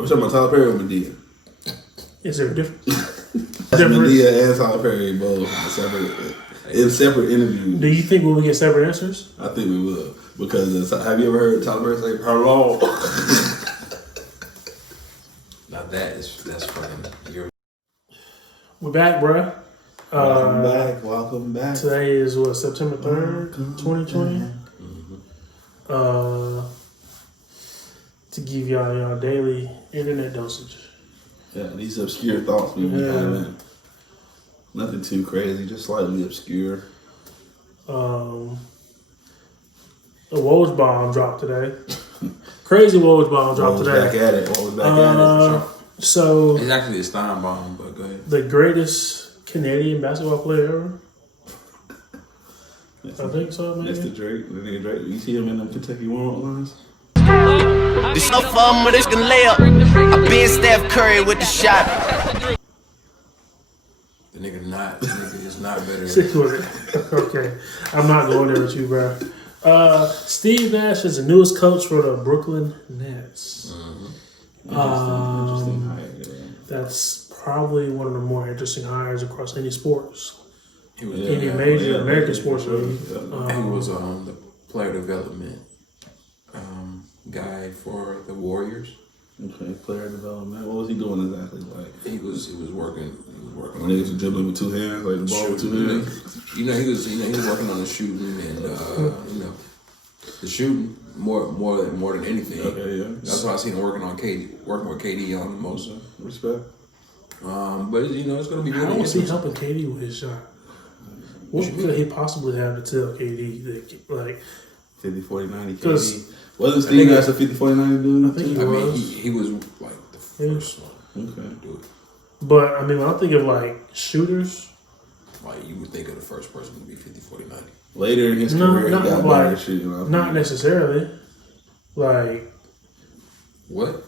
I'm talking about Tyler Perry or Madea. Is there a difference? Madea and Tyler Perry both in separate interviews. Do you think we will get separate answers? I think we will. Because have you ever heard Tyler Perry say hello? Now that's fucking. We're back, bruh. Welcome back. Today is what, September 3rd, 2020? To give y'all daily internet dosage. Yeah, these obscure thoughts we be having. Nothing too crazy, just slightly obscure. A Woj bomb dropped today. Crazy Woj bomb dropped today. Back at it. Woj back at it. So it's actually a Stein bomb, but go ahead. The greatest Canadian basketball player ever. I think so, man. That's the Drake. The nigga Drake. You see him in the Kentucky warm-up lines? This no fun, but it's gonna lay up. I been Steph Curry with the shot. The nigga is not better. Okay, I'm not going there with you, bro. Steve Nash is the newest coach for the Brooklyn Nets. Interesting hire. That's probably one of the more interesting hires across any sports. Any major American sports league. He was the player development guy for the Warriors. Okay, player development. What was he doing exactly? Like he was working. When he was dribbling with two hands, like the ball with two hands. He was working on the shooting and the shooting more than anything. Okay, yeah. That's why I seen him working with KD on the most. Respect. But it's gonna be really How was he helping KD with his shot? What could he possibly have to tell KD that, like 50, 40, 90 KD? Wasn't Steve Nash a 50, 40, 90 dude? I think he was. He was like the first one. Okay. To do it. But I mean, when I think of like shooters, like you would think of the first person to be 50, 40, 90. Later in his career, he got better shooting. Not necessarily. Like what?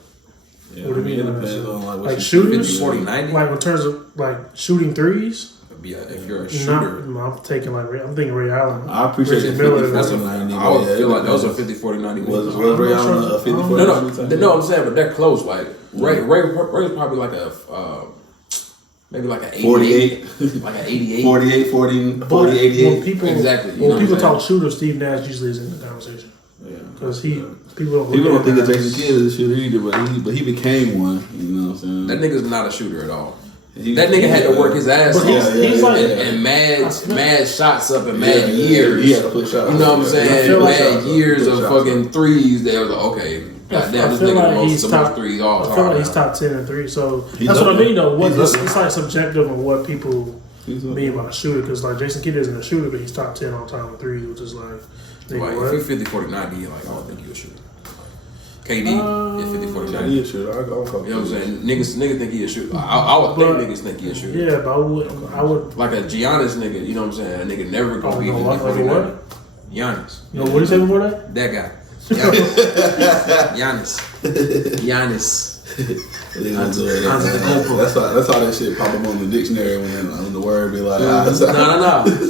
Yeah, what do you mean? It depends on like shooters, 50, 40, 90? Like in terms of like shooting threes. Yeah, if you're a shooter. I'm thinking Ray Allen. I appreciate Reggie Miller. That's I would feel like those are 50, 40, 90. Was Ray Allen a 50, 40, 90? No, I'm saying, but they're close. Like Ray's probably like a maybe like an 48, like an 88, 48, 40, 40, 88. Exactly. When people talk shooters, Steve Nash usually is in the conversation. Yeah, because people don't think of Jason Kidd as a shooter either, but he became one. You know what I'm saying? That nigga's not a shooter at all. That nigga had to work his ass off and mad shots up and mad years. He had to put shots. You know what I'm saying? Mad years of fucking threes. They was like, okay, goddamn, this nigga the most threes all. I feel like he's top 10 in threes. So that's what I mean, though. It's like subjective on what people mean by a shooter. Because like Jason Kidd isn't a shooter, but he's top 10 all time with threes, which is like, if you're 50, 40, 90, like I don't think you're a shooter. KD is 50, 40, 90. He a shooter. You know what I'm saying? Niggas think he a shooter. I would think niggas think he a shooter. Yeah, but I would. Like a Giannis nigga, you know what I'm saying? A nigga never gonna be 50, 40, 90. Giannis. No, what did you say before that? That guy. Giannis. That's how that shit pop up on the dictionary when the word be like, no.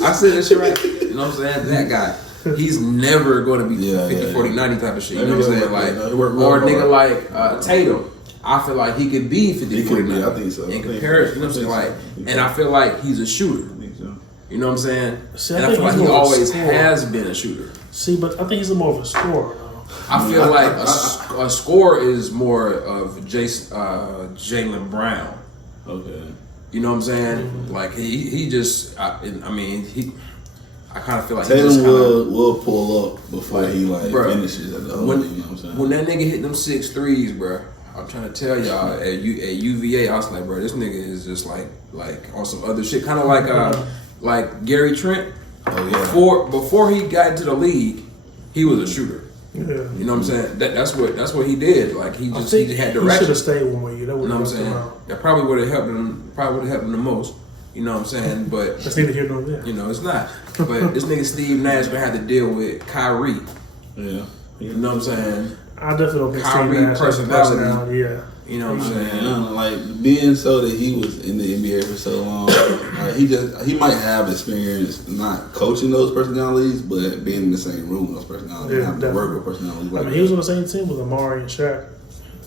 I said that shit right. You know what I'm saying? That guy. He's never going to be 50, 40, 90 type of shit. You know what I'm saying? Like, or a nigga like Tatum. I feel like he could be 50, 40, 90. I think so. In comparison, you know what I'm saying? Like, and I feel like he's a shooter. I think so. You know what I'm saying? See, and I feel like he always has been a shooter. See, but I think he's more of a scorer. I feel like a scorer is more of Jaylen Brown. Okay. You know what I'm saying? Mm-hmm. Like he just, I kind of feel like Tatum will pull up before he finishes at the hole. You know what I'm saying? When that nigga hit them 6 threes, bro, I'm trying to tell y'all at UVA, I was like, bro, this nigga is just like on some other shit, kind of like Gary Trent. Oh yeah. Before he got into the league, he was a shooter. Yeah. You know what I'm saying? That's what he did. Like he had direction. He should have stayed one more year. That you know what I'm saying? That probably would have helped him. Probably would have helped him the most. You know what I'm saying? But that's neither here nor there. You know, it's not. But this nigga Steve Nash gonna have to deal with Kyrie. Yeah. You know what I'm saying? I definitely don't think Kyrie Steve Nash personality. Yeah. You know what I'm saying? Like being so that he was in the NBA for so long, he might have experience not coaching those personalities, but being in the same room with those personalities, having to work with personalities. He was on the same team with Amari and Shaq.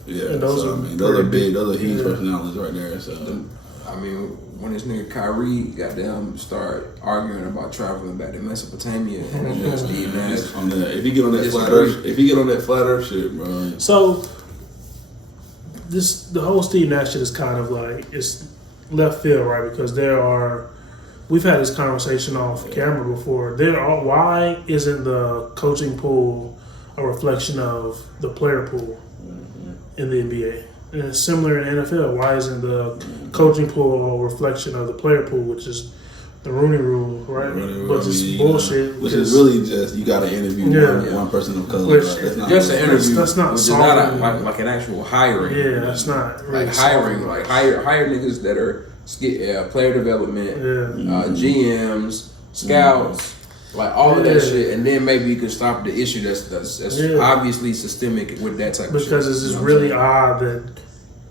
Yeah, and those are big. Those are huge personalities right there. So I mean, when this nigga Kyrie goddamn start arguing about traveling back to Mesopotamia and Steve Nash, if you get on that flat Earth shit, bro. So the whole Steve Nash shit is kind of like it's left field, right? Because we've had this conversation off camera before. Why isn't the coaching pool a reflection of the player pool in the NBA? And it's similar in the NFL. Why isn't the coaching pool a reflection of the player pool, which is the Rooney Rule, right? But it's bullshit. Which is really just you got to interview one person of color. That's not just an interview. That's not like an actual hiring. Yeah, that's not really like hiring. Like hire niggas that are player development, GMs, scouts. Like all of that shit, and then maybe you can stop the issue that's obviously systemic with that type of shit. Because it's just really odd that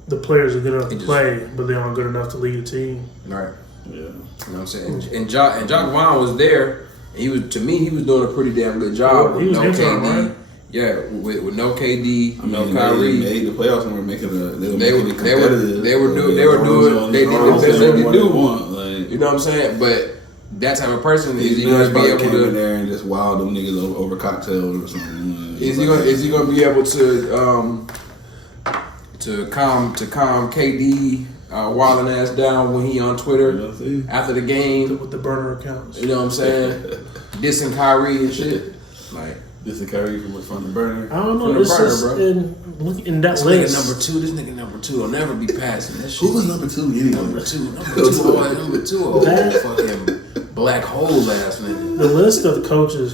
the players are good enough to play, but they aren't good enough to lead a team. Right. Yeah. You know what I'm saying? And Jock Vaughn was there, and he was doing a pretty damn good job with no KD. Right? Yeah, with no KD, no Kyrie. They made the playoffs and were making they were doing they did the best they could do. You know what I'm saying? But that type of person is he going to be able to there and just wild them niggas over cocktails or something? Is he going to be able to calm KD wilding ass down when he on Twitter after the game with the burner accounts? You know what I'm saying? Dissing Kyrie and shit. Like dissing Kyrie from the burner. I don't know. This is in that list. This nigga number two will never be passing that shit. Who was number 2 anyway? Number two, fucking black hole ass nigga. The list of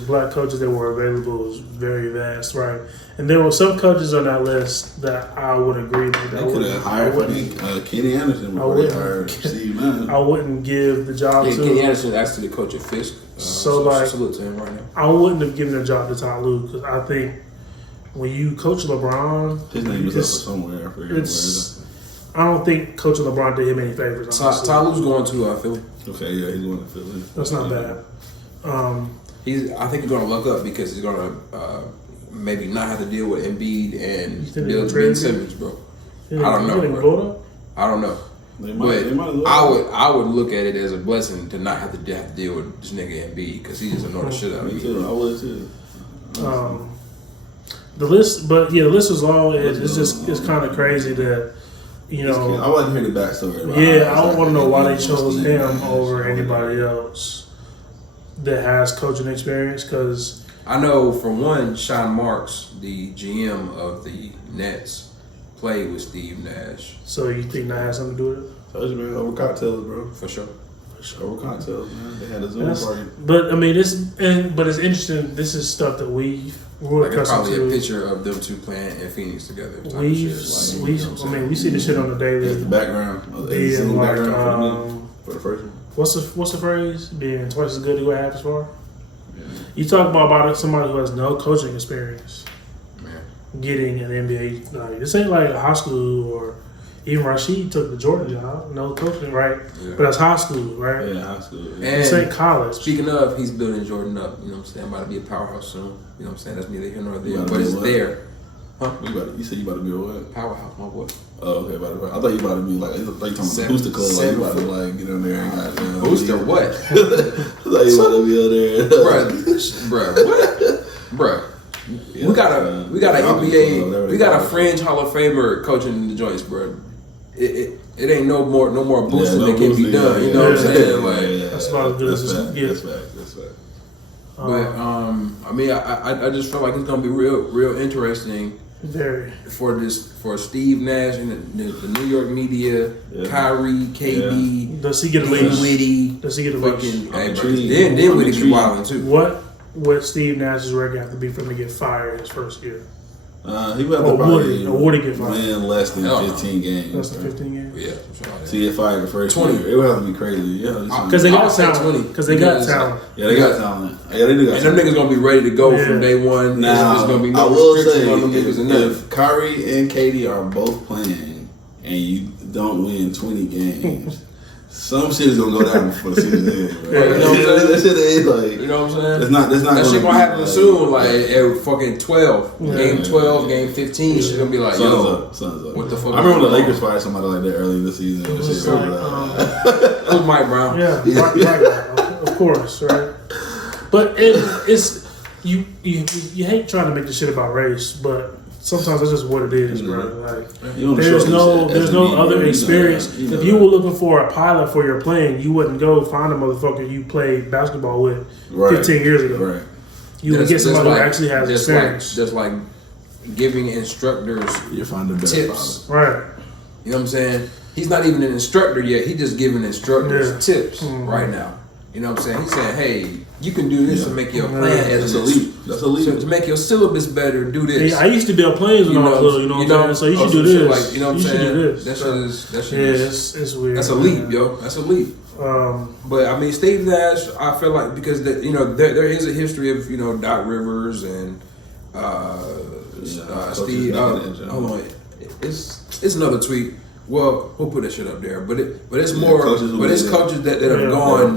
black coaches that were available was very vast, right? And there were some coaches on that list that I would agree with. They could have hired Kenny Anderson before they hired Steve Nash. I wouldn't give the job to Kenny Anderson is actually the coach of Fisk. Salute to him right now. I wouldn't have given the job to Ty Lue because I think when you coach LeBron, his name was up somewhere. I forget where it is. I don't think coaching LeBron did him any favors. Ty Lue's going to Philly. Okay, yeah, he's going to Philly. That's not bad. I think he's going to luck up because he's going to maybe not have to deal with Embiid and Ben Simmons, bro. Yeah, I don't know, bro. I don't know. I would look at it as a blessing to not have to deal with this nigga Embiid because he just annoyed the shit out of me. I would too. The list was long. It's kind of crazy that. You know, I want to hear the backstory. I don't want to know why they chose him over anybody else that has coaching experience. Because I know, for one, Sean Marks, the GM of the Nets, played with Steve Nash. So you think that has something to do with it? Told you, man, over cocktails, bro. For sure. Over cocktails, man. They had a Zoom party. But I mean, it's interesting. This is stuff that we're probably a picture of them two playing in Phoenix together. We see the shit on the daily. That's the background. Being like, for the first one. What's the phrase? Being twice as good as what happens for. Yeah. You talk about somebody who has no coaching experience, getting an NBA. Like, this ain't like high school or. Even Rashid took the Jordan job, no coaching, right? Yeah. But that's high school, right? Yeah, high school. Yeah. And this ain't college. Speaking of, he's building Jordan up. You know what I'm saying? About to be a powerhouse soon. You know what I'm saying? That's neither here nor there. But it's there. Huh? You said you about to be a what? Powerhouse, my boy. Oh, okay. I thought you about to be like talking about the booster club. Like you about to get in there and goddamn. Booster what? I thought you about to be on there. Bruh, what? Bruh. Yeah, we got an NBA, we got a fringe Hall of Famer coaching the joints, bro. It ain't no more boosting that can be done. You know what I'm saying? Like that's about as good as it's That's fact. But I mean, I just feel like it's gonna be real interesting. Very. For Steve Nash and the New York media, Kyrie, KD. Does he get a leash? Does he get a leash? Then we get wilding too. What Steve Nash's record have to be for him to get fired his first year? He would have to probably win less than 15 games. Less than 15 games? Yeah. So he get fired the first 20. year. It would have to be crazy. Yeah, because they got talent. Because they got talent. Yeah, they got talent. Yeah, they do got talent. And them niggas gonna be ready to go from day one. Now, there's gonna be no restrictions on them niggas and if Kyrie and KD are both playing and you don't win 20 games, some shit is gonna go down before the season ends. Bro. You know what I'm saying? That shit ain't like. You know what I'm saying? That's not. That shit gonna happen soon. Like at fucking 12, game 12, game 15. Shit gonna be like, Sun's up. What the fuck? I remember the Lakers fired somebody like that early in the season. It was It was Mike Brown. Yeah, right, of course, right. But it's you hate trying to make the shit about race, but sometimes that's just what it is, bro. Like there's no other experience. If you were looking for a pilot for your plane, you wouldn't go find a motherfucker you played basketball with 15 years ago. Right. You would get somebody who actually has experience. Just like giving instructors tips. Right. You know what I'm saying? He's not even an instructor yet. He just giving instructors tips right now. You know what I'm saying? He's saying, hey, you can do this to make your plan as a leap. That's a leap. To make your syllabus better, do this. I used to build planes when I was little, you know what I'm saying? So you should do this. Like, you know what I'm saying? That shit is it's weird. That's a leap, yo. That's a leap. But I mean, Steve Nash, I feel like because there is a history of Doc Rivers and Steve. Hold on, it's another tweet. Well, we'll put that shit up there, but it's more, but it's coaches that have gone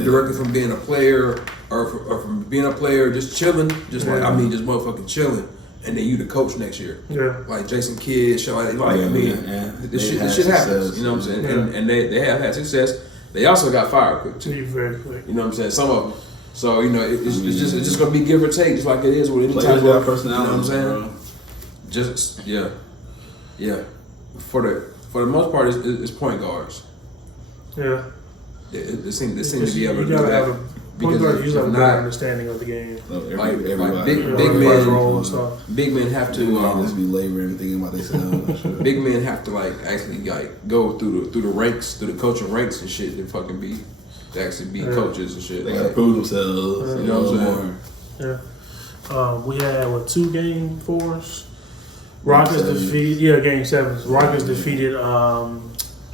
directly from being a player or from being a player just chilling, just motherfucking chilling, and then you the coach next year, like Jason Kidd, this shit happens, you know what I'm saying, and they have had success. They also got fired quick too, very quick. You know what I'm saying? Some of them. So it's just gonna be give or take, just like it is with any type of personality. You know what I'm saying? Just yeah. For the most part, it's point guards. Yeah. It seems to be able to do that. Have a point guard usually have a better understanding of the game. Like big men have to just be laboring and thinking about themselves. Big men have to actually go through the ranks, through the coaching ranks and shit to actually be coaches and shit. They gotta prove themselves. You know what I'm saying? We had 2 game 4s. Rockets defeated, game 7s. Rockets defeated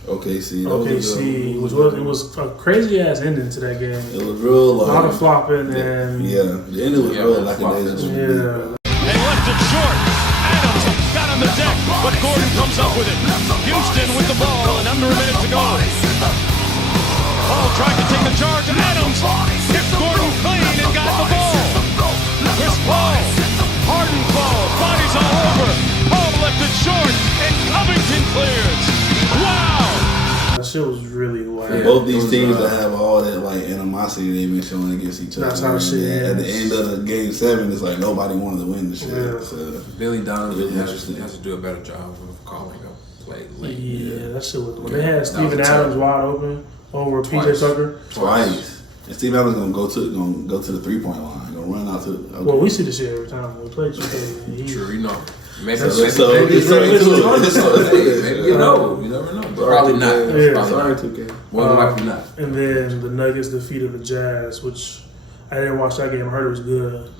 OKC. It was a crazy ass ending to that game. It was real a lot of flopping the ending was real lackadaisical. They left it short. Adams got on the deck, but Gordon comes up with it. Houston with the ball and under a minute to go. Paul tried to take the charge. Adams hit Gordon clean and got the ball. Chris Paul, Harden falls, bodies all over. Paul left it short, and Covington clears. Wow! That shit was really wild. Both these teams that have all that animosity they've been showing against each other. That's how shit is. At the end of the game 7, it's like nobody wanted to win the shit. Yeah. So, Billy Donovan has to do a better job of calling a play late. Yeah, that shit was. When they had Steven Adams wide open over PJ Tucker twice. And Steve Adams gonna go to the 3-point line. Gonna run out to. Okay. Well, we see the shit every time we play. True, Maybe you never know. Probably not. More than likely not. And then the Nuggets defeated the Jazz, which I didn't watch that game. I heard it was good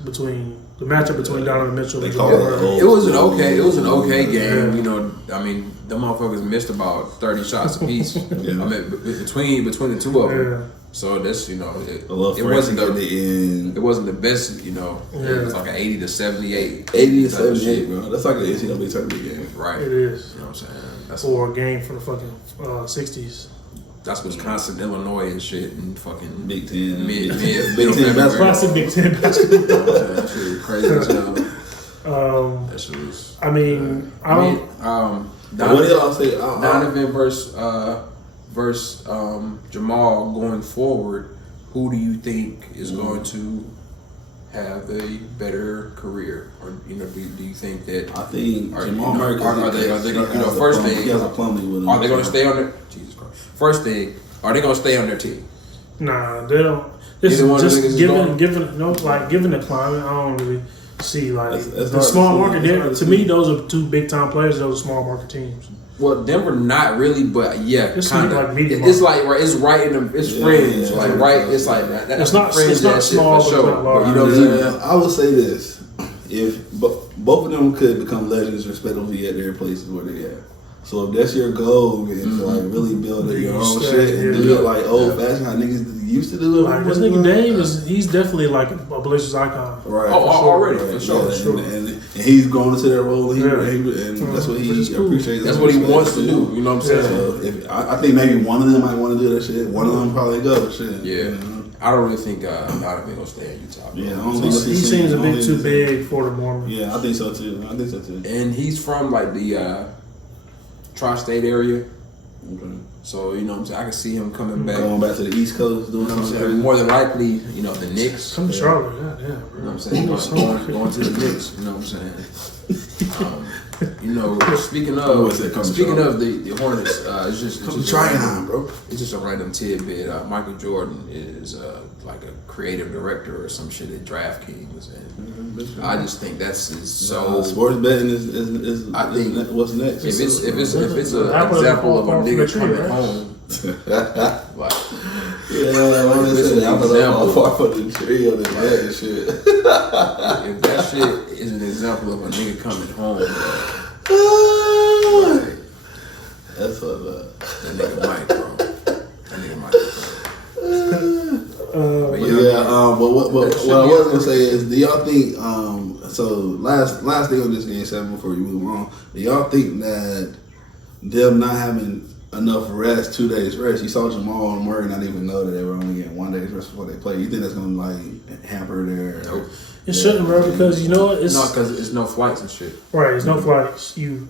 the matchup between Donovan Mitchell and Jamal Murray. It was an okay game. I mean, the motherfuckers missed about 30 shots apiece. I mean, between the two of them. Yeah. So that's it wasn't the best. It was like an 80 to 78. 80 to 78, bro. That's like an NCAA tournament game. Right. It is. You know what I'm saying? Or a game from the fucking 60s. That's Wisconsin, Illinois, and shit, and fucking Big Ten. Big Ten basketball. Classic Big Ten basketball. That shit was crazy as hell. That shit was. I mean, what do y'all say? Donovan versus Jamal going forward. Who do you think is going to have a better career, or do you think that? I think Jamal Murray. Are they first thing? He has a plumbing with him. Are they going to stay on their? Jesus Christ. First thing, are they going to stay on their team? Nah, they don't. Given the climate, I don't really see the small market. To me, those are 2 big time players. Those are small market teams. Well, Denver not really, but it's kind of. It's right in the. It's fringe, right. It's like that. It's not small, for sure. But you know what I'm saying? I would say this: if both of them could become legends, respectively at their places where they at. So if that's your goal, is to really build your own shit and do it old fashioned, how niggas used to do it. Like this nigga Dame he's definitely like a Blazers icon. Right. Already, right. for sure. Yeah, sure. And he's going into that role. And that's what he appreciates. That's what he wants to do. You know what I'm saying? So I think maybe one of them might want to do that shit. One of them probably go. Shit. Yeah. You know? I don't really think Donovan gonna stay in Utah. Bro. Yeah, I don't He think seems a bit too big for the moment. Yeah, I think so too. And he's from like the tri-state area. Okay. So, you know what I'm saying? I can see him coming back. Going back to the East Coast, doing something crazy. More than likely, you know, the Knicks. Come to Charlotte, goddamn, bro. You know what I'm saying? Going to the Knicks, you know what I'm saying? You know, speaking of the Hornets, it's just bro. It's just a random tidbit. Michael Jordan is like a creative director or some shit at DraftKings, and I just think that's so. Sports betting is I think what's next. If it's an example of a nigga coming home. Like, I'm far from the tree on that shit. If that shit is an example of a nigga coming home, that's what that nigga might, bro. That nigga might. But what I was gonna say is, do y'all think? So last thing on this game 7 before you move on. Do y'all think that them not having enough rest, 2 days rest? You saw Jamal and Murray not even know that they were only getting 1 day's rest before they play. You think that's gonna like hamper their? Nope. It shouldn't, bro, because you know what? It's not because it's no flights and shit. Right, there's no flights. You're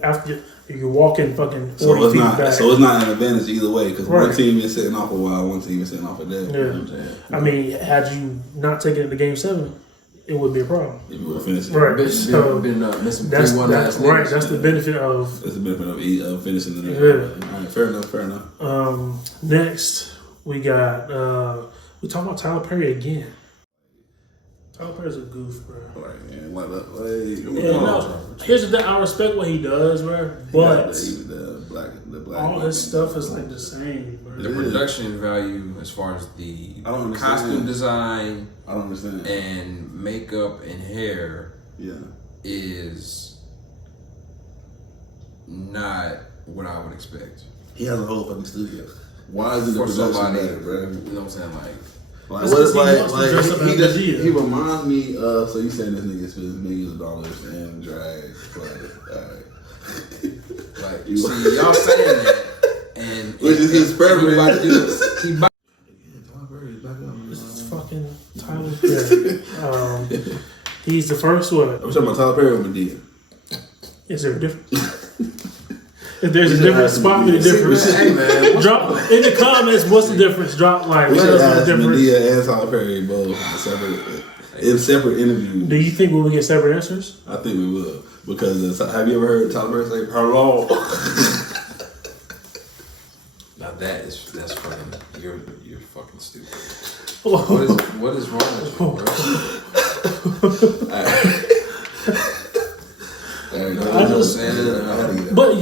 walking fucking 40 feet back. So it's not an advantage either way because right. one team is sitting off a while, one team is sitting off a day. Yeah. You know what I'm saying? I mean, had you not taken it to Game 7, it would be a problem. If you would have finished it. Right. Missing That's the benefit of. That's the benefit of finishing the game. Yeah. All right, fair enough. Next, we got we talking about Tyler Perry again. Tyler Perry's a goof, bro. Here's the thing. I respect what he does, bro. But the black all his stuff is like the same, bro. The production value, as far as the costume design, I don't understand, and makeup and hair, is not what I would expect. He has a whole fucking studio. Why is it for production somebody, better, bro? You know what I'm saying? He reminds me. So you saying this nigga spends millions of dollars and drags, like you see, y'all saying that, and which is his preference. This is fucking Tyler Perry. He's the first one. I'm talking about Tyler Perry or Madea. Is there a difference? If there's a difference, spot me the difference. Hey man, drop in the comments. What's the difference? Drop like. We Let should us know ask the difference. Madea and Tyler Perry both in separate interviews. Do you think we will get separate answers? I think we will, because have you ever heard Tyler Perry say "hello"? Now that's fucking. You're fucking stupid. What is wrong with you, bro?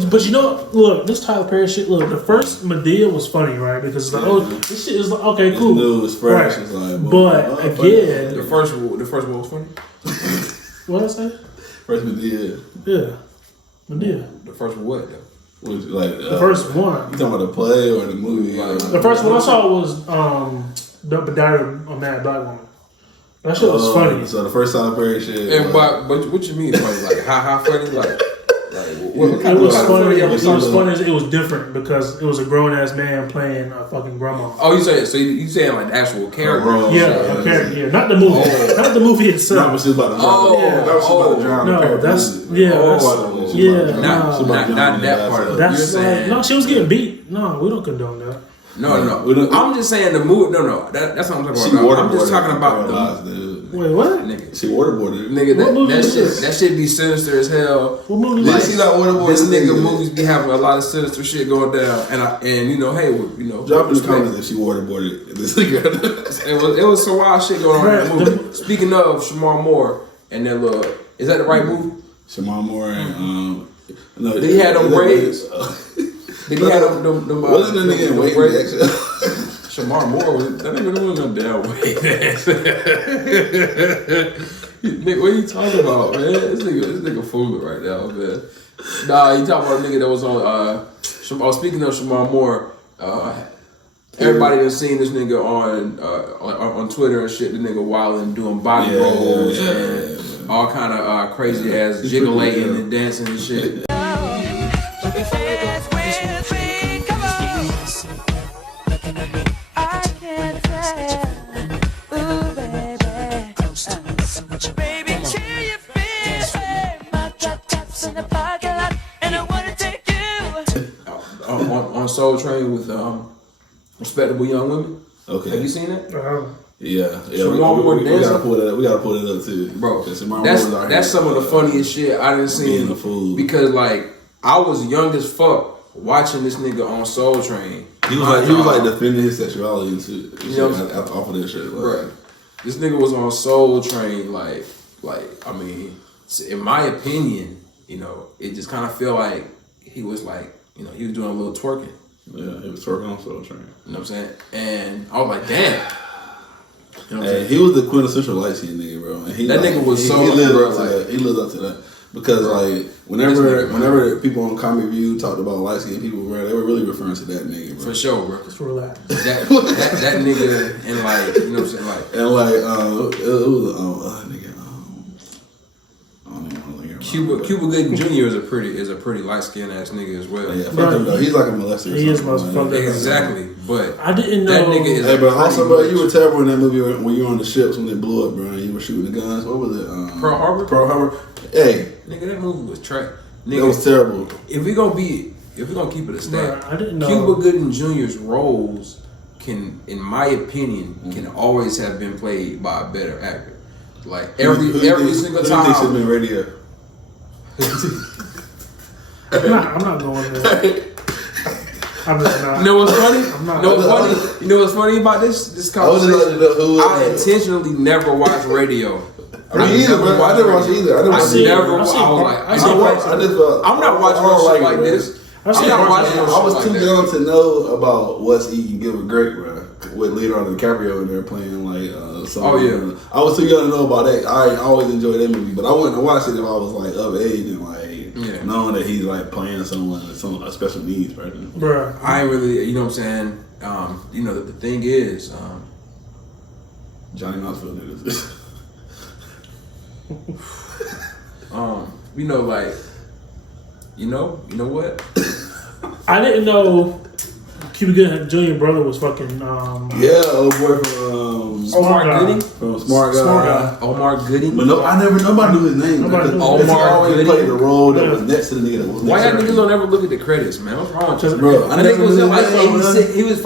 But you know, look, this Tyler Perry shit. Look, the first Madea was funny, right? Because it's like, this shit is like, okay, cool. New was fresh. Right. Like, but again, the first one was funny. What did I say? First Madea. Yeah, Madea. The first one what though? Was like The first one. You talking about the play or the movie? The first one I saw was the Diary of a Mad Black Woman. That shit was funny. So the first Tyler Perry shit. And but what you mean funny? Like how funny? Like what it was funny. It was funny. It was different because it was a grown ass man playing a fucking grandma. Oh, you saying you saying like the actual character? Yeah, not the movie, not the movie itself. No, she was about to drown. No, that's not that part of it. That's like, no, she was getting beat. No, we don't condone that. No. I'm just saying the movie. No. That's what I'm talking about. I'm just talking about the. Wait, what? Nigga. She waterboarded. Nigga, that shit be sinister as hell. What movie like, she not waterboarded. This nigga movies be having a lot of sinister shit going down, and you know, hey, you know, drop in the comments if she waterboarded this nigga. it was some wild shit going on in that movie. Speaking of Shamar Moore and that little, is that the right movie? Shamar Moore and no, did he had them braids? Did he have them wasn't the nigga in Wayne Jackson? Shamar Moore was that nigga was no damn way. Nigga, what are you talking about, man? This nigga fooling right now, man. Nah, you talking about a nigga that was on speaking of Shamar Moore, Everybody done seen this nigga on Twitter and shit. The nigga wilding, doing body rolls and all kind of crazy ass jiggling and dancing and shit. On Soul Train with Respectable Young Women. Okay. Have you seen that? Yeah. We gotta pull that up. We gotta pull it up too, bro. That's some of the funniest shit I done seen. Because like I was young as fuck watching this nigga on Soul Train. He was like defending his sexuality and shit. You know, off of that shit, right? This nigga was on Soul Train, like I mean, in my opinion, you know, it just kind of feel like he was like, you know, he was doing a little twerking. Yeah, he was twerking on Soul Train. You know what I'm saying? And I was like, damn. You know he was the quintessential light skinned nigga, bro. And that nigga was so he lived up to that. He lived up to that. Because like whenever people on Comedy View talked about light skinned people, bro, they were really referring to that nigga, bro. For sure, bro. Just relax. That nigga and like, you know what I'm saying, like, and like it was nigga. I don't even want to hear. Cuba Gooding Jr. is a pretty light skinned ass nigga as well. Yeah, fuck him though. He's like a molester. He is motherfucker. Exactly, but I didn't know that nigga is. Hey, but also, bro, you were terrible in that movie when you were on the ships when they blew up, bro. And you were shooting the guns. What was it? Pearl Harbor. Hey, nigga, that movie was trash. Nigga, that was terrible. If we gonna keep it a stat, I didn't know. Cuba Gooding Jr.'s roles can, in my opinion, can always have been played by a better actor. Like every single time. Who thinks it's been radio? I'm not going there. I'm just not. You know what's funny? You know what's funny about this conversation? I intentionally never watched radio. I never watched either. I'm not watching no shit like this. I was too young to know about What's Eating Gilbert Grape, bro. With Leonardo DiCaprio in there playing like song. Oh yeah. I was too young to know about that. I always enjoyed that movie, but I wouldn't watch it if I was like of age and like knowing that he's like playing someone a special needs person. Bruh. I ain't really, you know what I'm saying. You know the thing is, Johnny Knoxville did this. You know, like, you know what? I didn't know Cuba Gooding Jr. brother was fucking. Old boy from Omar Gooding. From Smart Guy. Omar Gooding. But nobody knew his name. Omar Gooding played the role that was next to the nigga that was. Why y'all niggas don't ever look at the credits, man? What's wrong with you, bro? I think it was in like 86. He was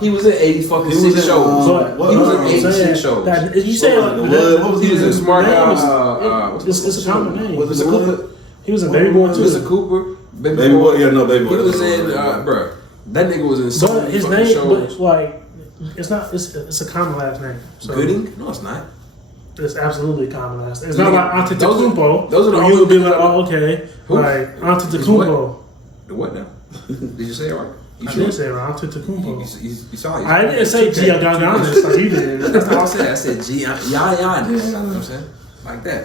he was in 80 fucking 6 shows. He was in 86 shows. You say like what was he was in Smart Guy. It's a common name. Was it Cooper? He was in Baby Boy too. Mr. Cooper. Baby Boy. Yeah, no, Baby Boy. He was in, bro. That nigga was in so many his fucking name, shows. but like, it's not. It's a common last name. So Gooding? No, it's not. It's absolutely a common last name. It's not like Antetokounmpo. Those are the you would be like, oh, okay, like Antetokounmpo. The what now? Did you say it right? I did say it right. Antetokounmpo. You saw it. I didn't say Giannis like you did. That's all I said. I said Giannis. You know what I'm saying? Like that.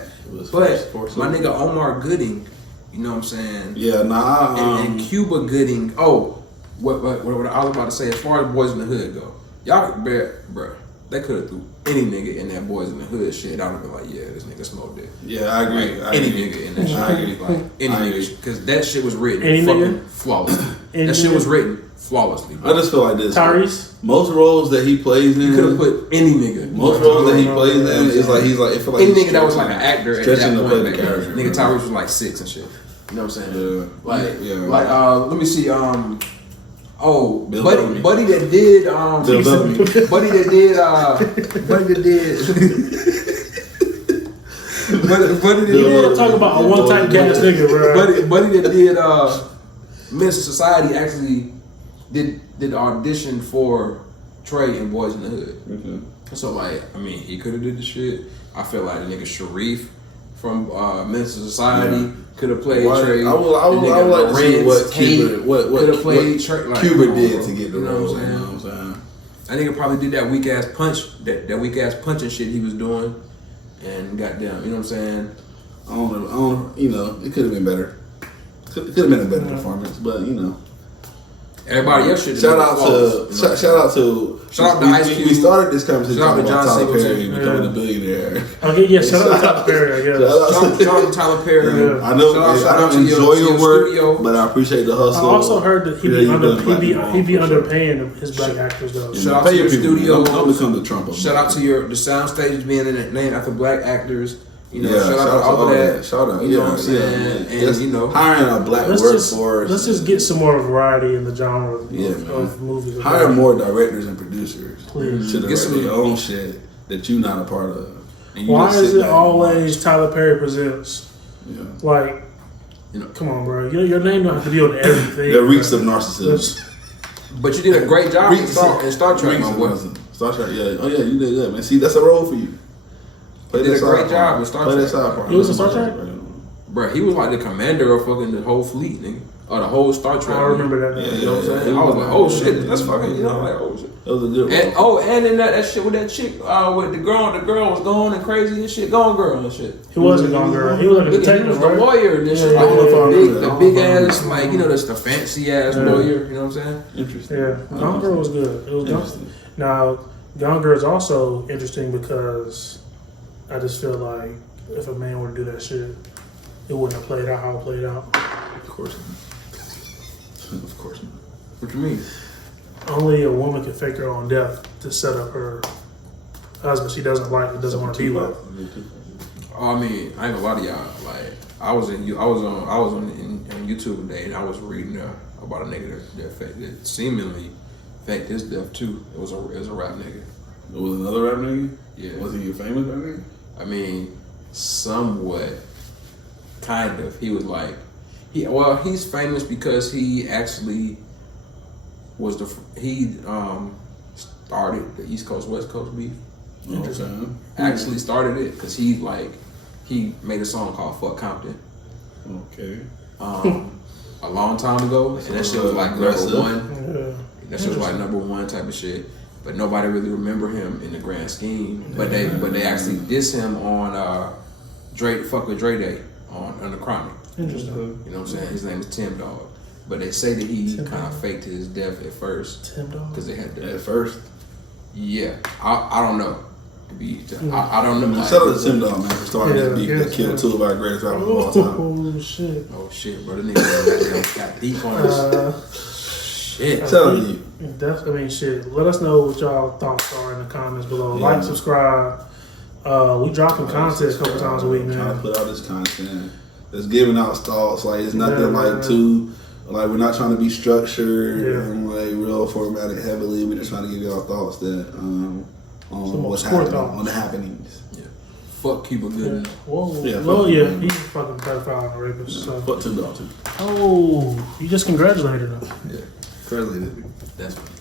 But my nigga Omar Gooding, you know what I'm saying? Yeah, nah. And Cuba Gooding. Oh, what I was about to say, as far as Boys in the Hood go, y'all, bruh, they could have threw any nigga in that Boys in the Hood shit. I would have been like, yeah, this nigga smoked it. Yeah, I agree. Like, any nigga in that shit. I agree. Like, any nigga. Because that shit was written flawlessly. That shit was written flawlessly. Bro. I just feel like this. Tyrese? Most roles that he plays in, you could have put any nigga. Most roles that he plays in is like he's like it feel like any nigga that was like an actor at that to play the character. Nigga Tyrese was like 6 and shit. You know what I'm saying? Yeah. Like let me see. Bill Buddy that did Bill Bellamy. Buddy that did talk about a one type cast nigga, bro. Buddy that did Men's Society actually did the audition for Trey and Boys in the Hood. Mm-hmm. So like, I mean, he could have did the shit. I feel like the nigga Sharif from Men's Society could have played Trey. I would like to see what Cuba did to get the role. You know what I'm saying? I think it probably did that weak ass punch, that weak ass punching shit he was doing, and goddamn, you know what I'm saying? I don't, you know, it could have been better. Could have been a better performance, but you know. Everybody else should. Shout out to Ice Cube. We started this conversation Shout out to talking about John Tyler Perry Singleton. becoming a billionaire. Okay, yeah, shout out to Tyler Perry, I guess. Shout out to Tyler Perry. Yeah. I know I don't enjoy your work, studio. but I appreciate the hustle. I also heard that he be underpaying his black actors though. Shout out to your studio. Don't become the Trump of Shout out to the sound stage being named after black actors. You know, yeah, shout out to all that. Shout out, you know what I'm saying? And you know, hiring a black workforce. Let's just get some more variety in the genre of movies. Hire more directors and producers. Please. To direct their own shit that you're not a part of. And why is it always Tyler Perry presents? Yeah. Like, come on, bro. Your name don't have to be on everything. The reeks of narcissism. But you did a great job in Star Trek, my boy. Star Trek, yeah. Oh, yeah, you did good, man. See, that's a role for you. He did a great job in Star Trek. He was in Star Trek? Bro, he was like the commander of fucking the whole fleet, nigga. Or the whole Star Trek. I remember that. Yeah, you know what I'm saying? I was like, oh shit, that's fucking, like, oh shit. That was a good role. And then that shit with that chick, with the girl was going and crazy and shit, gone girl and shit. He wasn't gone girl. He was like a detective, he was the lawyer and this shit, like the big ass, like, that's the fancy ass lawyer, you know what I'm saying? Interesting. Yeah, Gone Girl was good. It was interesting. Now, Gone Girl is also interesting because I just feel like if a man were to do that shit, it wouldn't have played out how it played out. Of course not. Of course not. What you mean? Only a woman can fake her own death to set up her husband she doesn't like and doesn't want to be with. I mean, I ain't gonna lie to y'all. Like, I was on YouTube today and I was reading about a nigga that seemingly faked his death too. It was a rap nigga. It was another rap nigga? Yeah. Was he a famous rap nigga? I mean, somewhat, kind of. He was like, he's famous because he actually was started the East Coast West Coast beef. Interesting. Actually started it because he made a song called "Fuck Compton." Okay. A long time ago, and that shit was like number one. Yeah. That shit was like number one type of shit. But nobody really remember him in the grand scheme. But they actually diss him on Fuck with Dre Day on the Chronic. Interesting. You know what I'm saying? His name is Tim Dog. But they say that he kind of faked his death at first. Tim Dog? Because they had to. At first? Yeah. I don't know. I don't know. Shout out to Tim Dog, man, for starting that beef that killed two of our greatest rappers of all time. Oh, shit. Oh, shit, bro. The nigga got deep on us. Shit. Shout out to you. Shit. Let us know what y'all thoughts are in the comments below. Like, subscribe. We dropping content a couple times a week, man. Trying to put out this content that's giving out thoughts. Like, it's nothing like we're not trying to be structured and like real formatted heavily. We're just trying to give y'all thoughts that on what's happening, on the happenings. Yeah. Fuck Cuba Gooding. Whoa. Yeah, he's a fucking pedophile and rapist. So. Fuck Tim Dog too. Oh, you just congratulated him. Yeah. Congratulated. That's funny.